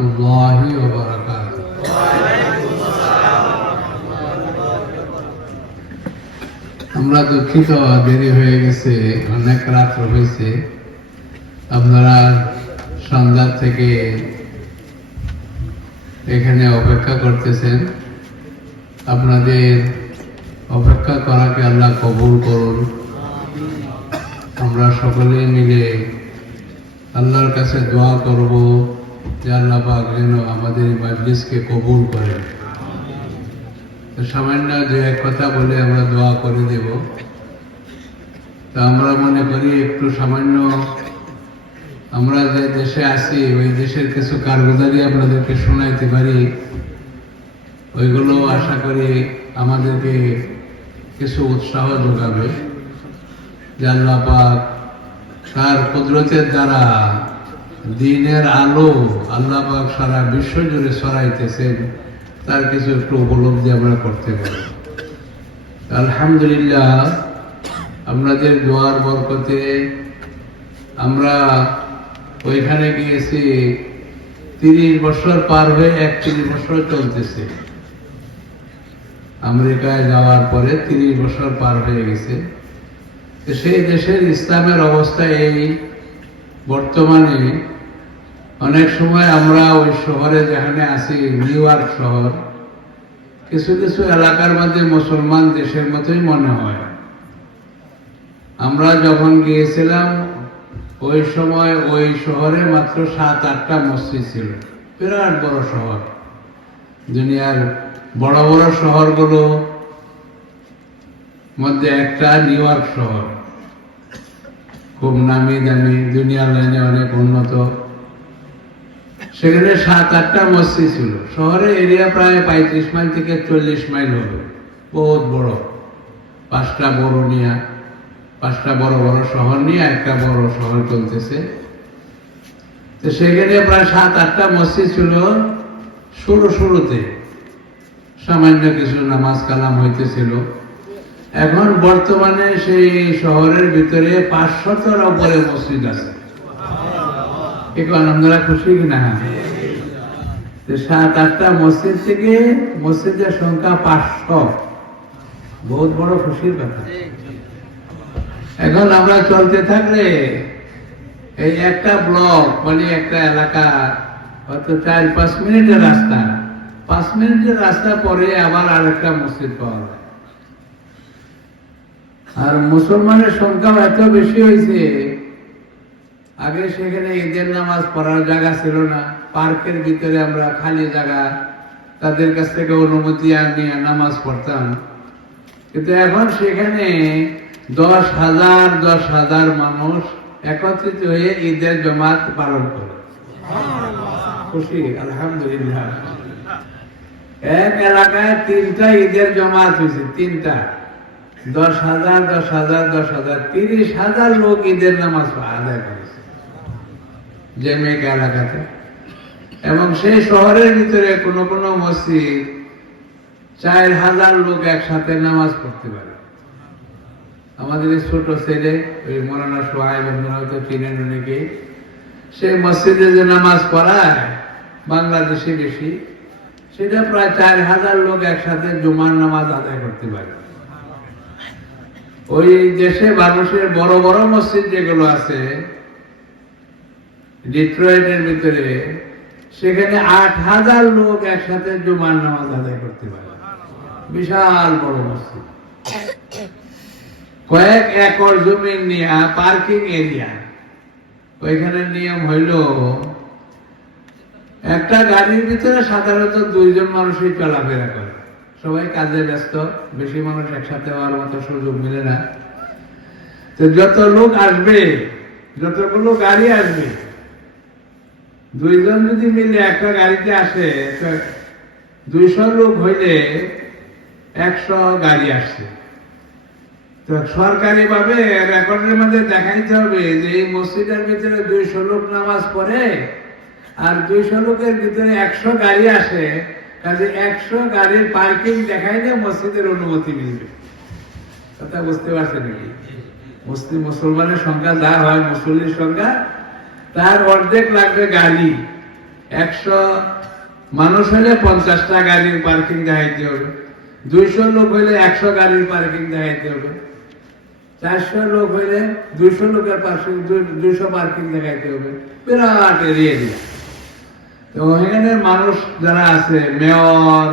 রহমতুল্লাহি ওয়া বারাকাতুহু। আমরা দুঃখিত, দেরি হয়ে গেছে, অনেক রাত্র হয়েছে। আপনারা সন্ধ্যা থেকে এখানে অপেক্ষা করতেছেন। আপনাদের অপেক্ষা করাকে আল্লাহ কবুল করুন। আমরা সকলে মিলে আল্লাহর কাছে দোয়া করব যে আল্লাহ পাক যেন আমাদের মাজলিসকে কবুল করেন। সামান্য যে এক কথা বলে আমরা দোয়া করে দেব। তা আমরা মনে করি একটু সামান্য আমরা যে দেশে আছি ওই দেশের কিছু কারগুজারি আপনাদেরকে শোনাইতে পারি, ওইগুলো আশা করি আমাদেরকে কিছু উৎসাহ যোগাবে। যে আল্লাহ পাক তার কুদরতের দ্বারা দিনের আলো আল্লাহ পাক সারা বিশ্ব জুড়ে ছড়াইতেছেন, তার কিছু একটু উপলব্ধি আমরা করতে পারি। আলহামদুলিল্লাহ, আপনাদের দোয়ার বরকতে আমরা ওইখানে গিয়েছি। 30 বছর পার হয়ে 31 বছর চলতেছে। আমেরিকায় যাওয়ার পরে 30 বছর পার হয়ে গেছে। সেই দেশের ইসলামের অবস্থা এই বর্তমানে অনেক সময় আমরা ওই শহরে যেখানে আছি, নিউ ইয়র্ক শহর, কিছু কিছু এলাকার মধ্যে মুসলমান দেশের মতোই মনে হয়। আমরা যখন গিয়েছিলাম ওই সময় ওই শহরে মাত্র 7-8টা মসজিদ ছিল। বিরাট বড় শহর, দুনিয়ার বড় বড় শহরগুলো মধ্যে একটা নিউ ইয়র্ক শহর, খুব নামি দামি, দুনিয়ার লাইনে অনেক উন্নত। সেখানে 7-8টা মসজিদ ছিল। শহরের এরিয়া প্রায় 35 মাইল থেকে 40 মাইল হবে, বহুত বড়। 5টা বড় বড় শহর নিয়ে একটা বড় শহর চলতেছে। তো সেখানে প্রায় 7-8টা মসজিদ ছিল। শুরুতে সামান্য কিছু নামাজ কালাম হইতেছিল। এখন বর্তমানে সেই শহরের ভিতরে 500টার উপরে মসজিদ আছে। এখন আপনারা খুশি কিনা? 7-8টা মসজিদ থেকে মসজিদের সংখ্যা 500, বহুত বড় খুশির কথা। এখন আমরা চলতে থাকলে এই একটা ব্লক মানে একটা এলাকা হয়তো 4-5 মিনিটের রাস্তা, 5 মিনিটের রাস্তা পরে আবার আরেকটা মসজিদ পাওয়া যায়। আর মুসলমানের সংখ্যা এত বেশি হয়েছে, আগে সেখানে ঈদের নামাজ পড়ার জায়গা ছিল না। পার্কের ভিতরে আমরা খালি জায়গা, তাদের কাছ থেকে অনুমতি নিয়ে নামাজ পড়তাম। কিন্তু এখন সেখানে 10,000 মানুষ একত্রিত হয়ে ঈদের জামাত পালন করে। খুশি, আলহামদুলিল্লাহ। এক এলাকায় 3টা ঈদের জামাত হয়েছে, 3টা। 10,000 30,000 লোক ঈদের নামাজ আদায় করেছে যে মেঘ এলাকাতে। এবং সেই শহরের ভিতরে কোনো কোনো মসজিদ 4,000 লোক একসাথে নামাজ পড়তে পারে। আমাদের ছোট ছেলে ওই মৌলানা সোহাইব, আপনারা হয়তো চিনেন অনেকে, সেই মসজিদে যে নামাজ পড়ায় বাংলাদেশে বেশি, সেটা প্রায় 4,000 লোক একসাথে জুমার নামাজ আদায় করতে পারে। ওই দেশে মানুষের বড় বড় মসজিদ যেগুলো আছে ডিট্রয়েটের ভিতরে, সেখানে 8,000 লোক একসাথে জুমার নামাজ আদায় করতে পারে। বিশাল বড় মসজিদ, কয়েক একর জমি নিয়ে পার্কিং এরিয়া। ওইখানে নিয়ম হইল একটা গাড়ির ভিতরে সাধারণত 2 জন মানুষই চলাফেরা করে। সবাই কাজে ব্যস্ত, বেশি মানুষ একসাথে হওয়ার মতো সুযোগ মিলে না। তো যত লোক আসবে, যতগুলো গাড়ি আসবে, 2 জন যদি মিলে একটা গাড়িতে আসে, 200 লোক হইলে 100 গাড়ি আসছে। তো সরকারি ভাবে রেকর্ডের মধ্যে দেখাইতে হবে যে এই মসজিদের ভিতরে 200 লোক নামাজ পড়ে, আর 200 লোকের ভিতরে 100 গাড়ি আসে, কাজে 100 গাড়ির পার্কিং দেখাইলে মসজিদের অনুমতি মিলবে। কথা বুঝতে পারছেন নাকি? মুসলমানের সংখ্যা যা হয়, মুসল্লির সংখ্যা তার অর্ধেক লাগবে গাড়ি। 100 মানুষ হলে 50টা গাড়ির পার্কিং দেখাইতে হবে, 200 লোক হইলে 100 গাড়ির পার্কিং দেখাইতে হবে, 400 লোক হইলে 200 লোকের পার্কিং 200 পার্কিং দেখাইতে হবে। বিরাট এরিয়া দিয়ে। তো এখানে মানুষ যারা আছে, মেয়র,